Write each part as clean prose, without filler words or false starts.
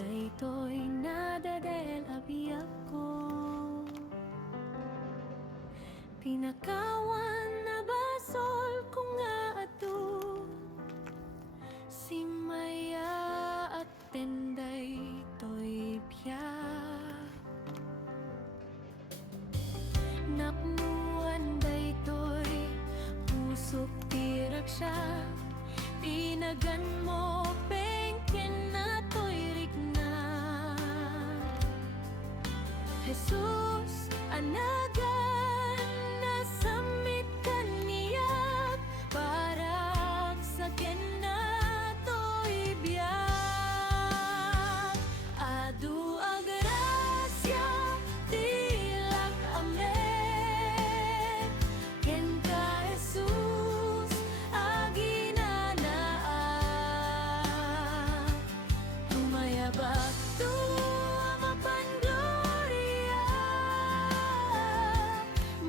daytoy nadadel abiyak ko. Pinakawan na basol ko nga ato, si Maya at tenday toy biyak. Napnuan daytoy pusok tirak siya, tinagan mo pengken na to'y rikna. Jesus, anagan nasamit kaniyak, para sa na to'y biyak. Adu agrasya tilak amen, ken ka Jesus aginanaan. Tumayabak tu amapan gloria,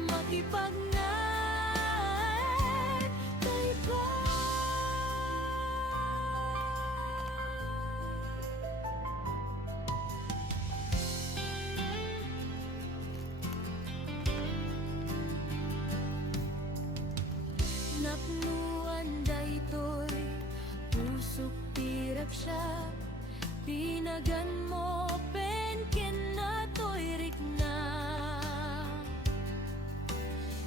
makipagnaay tayo pa. Napnuan daytoy pusok tirak siya, tinagan mo penken na to'y rikna.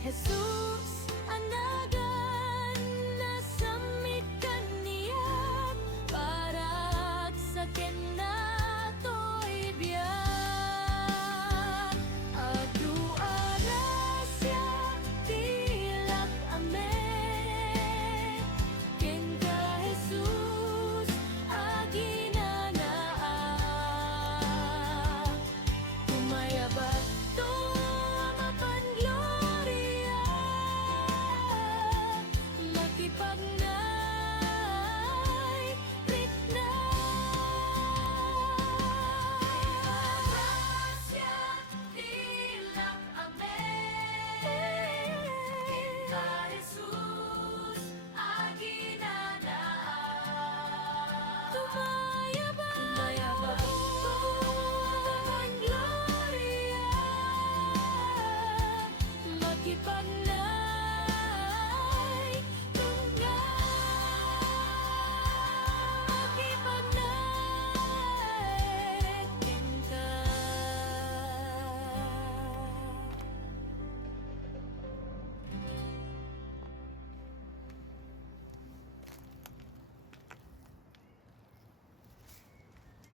Jesus, anagan nasamit kaniyak, para sa na to'y biyak. Adu arasya tilak amen, ken ka Jesus aginanaan. Tumayabak to amapan gloria, makipag